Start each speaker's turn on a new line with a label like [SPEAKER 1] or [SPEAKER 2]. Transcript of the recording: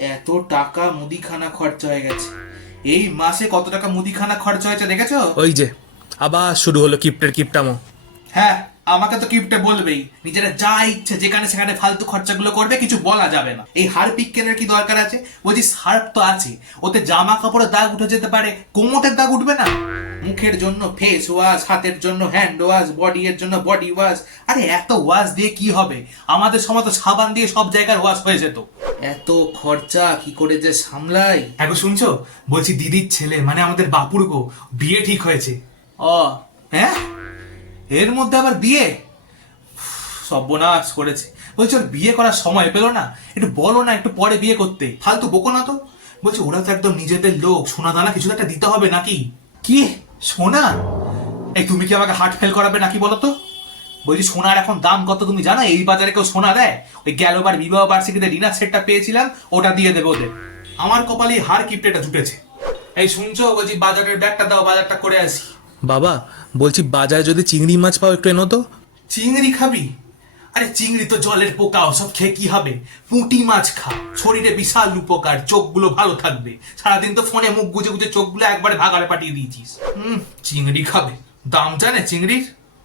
[SPEAKER 1] এত টাকা মুদিখানা খরচা হয়ে গেছে। এই মাসে কত টাকা মুদিখানা খরচা হয়েছে দেখেছ?
[SPEAKER 2] ওই যে আবার শুরু হলো কিপ্টের কিপটামো।
[SPEAKER 1] হ্যাঁ আমাকে তো কিপটে বলবেই। নিজেরা যা ইচ্ছে যেখানে সেখানে ফালতু খরচাগুলো করবে কিছু বলা যাবে না। এই হারপিক কেনার কি দরকার আছে? বলছি সার্ফ তো আছে। ওতে জামা কাপড়ের দাগ উঠে যেতে পারে। কোমরের দাগ উঠবে না? মুখের জন্য ফেস ওয়াশ হাতের জন্য হ্যান্ড ওয়াশ বডি এর জন্য বডি ওয়াশ আরে এত ওয়াশ দিয়ে কি হবে? আমাদের সময় তো সাবান দিয়ে সব জায়গায় ওয়াশ হয়ে যেত। এত খরচা কি করে যে সামলাই?
[SPEAKER 3] হ্যাঁ গো শুনছো? বলছি দিদির ছেলে মানে আমাদের বাপুর গো বিয়ে ঠিক হয়েছে।
[SPEAKER 1] ও। হ্যাঁ? এর মধ্যে আবার বিয়ে? সর্বনাশ করেছে। বলছি ওর বিয়ে করার সময় পেল না? একটু বলো না একটু পরে বিয়ে করতে। ফালতু বকো না তো। বলছি ওরা তো একদম নিজেদের লোক সোনা দানা কিছু একটা দিতে হবে নাকি? কি? সোনা? এই তুমি কি আমাকে হার্ট ফেল করাবে নাকি বলো তো? বলছি সোনার এখন দাম কত তুমি জানো? এই বাজারে কেউ সোনা দেয়? ওই গেলবার বিবাহ বার্ষিকীতে ডিনার সেটটা পেয়েছিলাম ওটা দিয়ে দেবে ওদের। আমার কপালে হার কিপটেটা জুটেছে। এই শুনছো? বলছি বাজারের ব্যাগটা দাও বাজারটা করে আসি।
[SPEAKER 2] বাবা বলছি বাজারে যদি চিংড়ি মাছ পাও একটু এনো তো।
[SPEAKER 1] চিংড়ি খাবি? আরে চিংড়ি তো জলের পোকা ওসব খেয়ে কি হবে? পুঁটি মাছ খা শরীরে বিশাল উপকার চোখগুলো ভালো থাকবে। সারাদিন তো ফোনে মুখ গুজে গুজে চোখগুলো একবারে ভাগাড়ে পাঠিয়ে দিয়েছিস। হুম চিংড়ি খাবে। দাম জানে চিংড়ির?